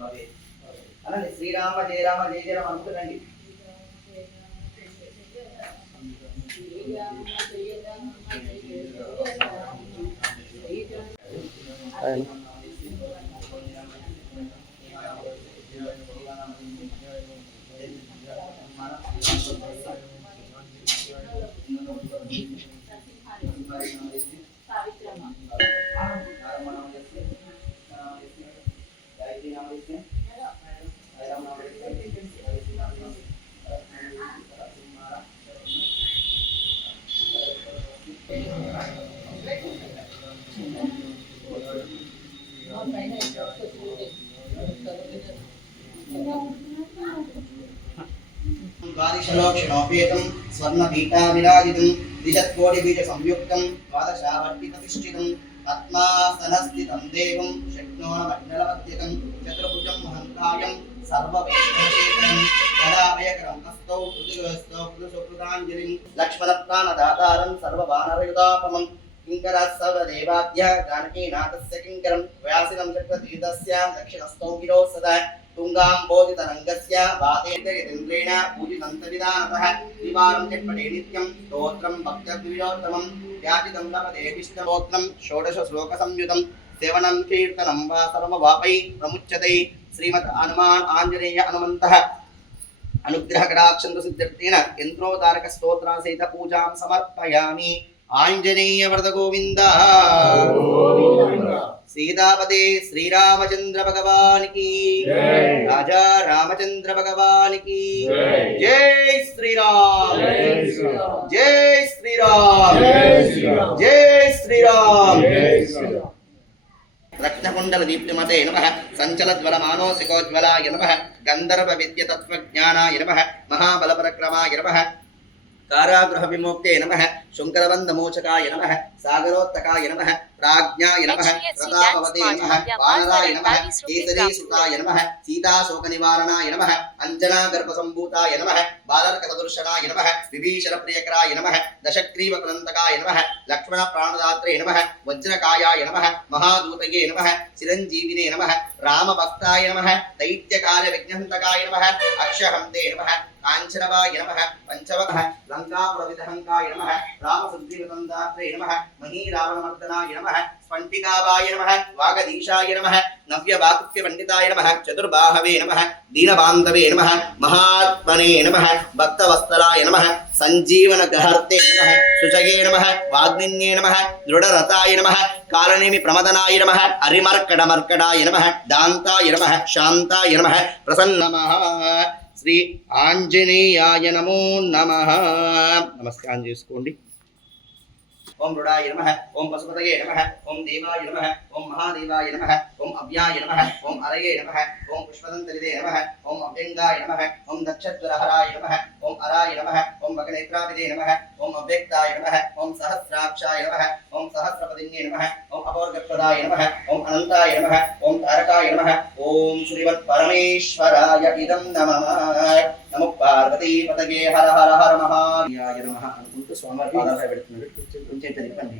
అనండి శ్రీరామ జయ రామ జయ జయ రామ అనుకునండి. द्वादशलोक्षणोपेतं स्वर्णपीठाविराजितं द्विशत्कोटिबीजसंयुक्तं द्वादशावर्तिप्रतिष्ठितं पद्मासनस्थितं देवं षट्कोणमण्डलमध्यकं चतुर्भुजं महन्तायं सर्ववैष्णवशेखरं गदाभयकरं हस्तौ कृतिगस्तौ कृतसुकृताञ्जलिं लक्ष्मणप्राणदातारं सर्ववानरयुतापमं किङ्करस्सर्वदेवाद्य जानकीनाथस्य किङ्करं व्यासिनं चक्रतीर्थस्य दक्षिणस्थौ गिरौ सदा तुंगांबोधितरंगस्य वातेन्द्रेण पूजितंतविदानतः दिवारं चट्पटे नित्यं स्तोत्रं भक्तद्विजोत्तमं व्याचितं लभते विष्णुस्तोत्रं षोडश श्लोक संयुतं सेवनं कीर्तनं वा सर्ववापै प्रमुच्यते श्रीमत् हनुमान् आञ्जनेय हनुमन्तः अनुग्रह कटाक्षं सिद्ध्यर्थेन यन्त्रोद्धारक स्तोत्र सहित पूजां समर्पयामि। आंजनेय वरद गोविंद सीतापते श्रीरामचंद्र भगवान की राजा रामचंद्र भगवान की जय श्री राम जय श्री राम जय श्री राम। रत्नकुंडल दीप्तिमते नमः संचलज्वल मानसिकोज्वलाय नमः गंधर्व विद्य तत्वज्ञानाय नमः महाबलपरक्रमाय नमः कारागृह विमुक्ते नमः शुंकरबंधमोचकाय नमः सागरोत्तकाय नमः प्राज्ञाय नमः प्रतापवते नमः वानराय नमः केसरीसुताय नमः सीताशोकनिवारणाय नमः अंजनागर्भसम्भूताय नमः बालर्कसदृशनाय नमः विभीषणप्रियकराय नमः दशग्रीवकुलन्तकाय नमः लक्ष्मणप्राणदात्रे नमः वज्रकायाय नमः महादूतये नमः चिरञ्जीविने नमः रामभक्ताय नमः दैत्यकार्यविघ्नहन्तकाय नमः अक्षहन्ते नमः कांचनवाय नमः पंचवः लंकापुरविदहंकाय नमः रामसुग्रीवनन्दात्रे नमः महीरावणमर्दनाय नमः स्फटिकावाय नमः वागधीशाय नमः नव्यवाक्यपण्डिताय नमः चतुर्बाहवे नमः दीनबान्धवे नमः महात्मने नमः भक्तवत्सलाय नमः संजीवनगहर्ते नमः शुचये नमः वाग्निन्ये नमः दृढरताय नमः कालनेमि प्रमदनाय नमः हरिमर्कटमर्कटाय नमः दान्ताय नमः शान्ताय नमः प्रसन्नमः श्री आंजनेयाय नमो नमः। नमस्कार చేసుకోండి। ओम रुडाय नमः ओम पशुपतये नमः ओम देवाय नमः ओम महादेवाय नमः ओम अव्याय नमः ओम अरये नमः ओम पुष्पदन्तविदे नमः ओम अव्यंगाय नमः ओम दक्षज्वरहराय नमः ओम अराय नमः ओम भगनेत्राविदे नमः ओम अव्यक्ताय नमः ओम सहस्राक्षाय नमः ओम सहस्रपदिन्ये नमः ओम अपोर्गप्रदाय नमः ओम अनंताय नमः ओम तारकाय नमः ओम श्रीमत्परमेश्वराय इदं नमः। नमो पार्वती पतये हर हर हर महादेवाय नमः अनुకుంటూ స్వామివారి పాదాలపై పెడుతున్నాడు। కొంచెం తిప్పండి।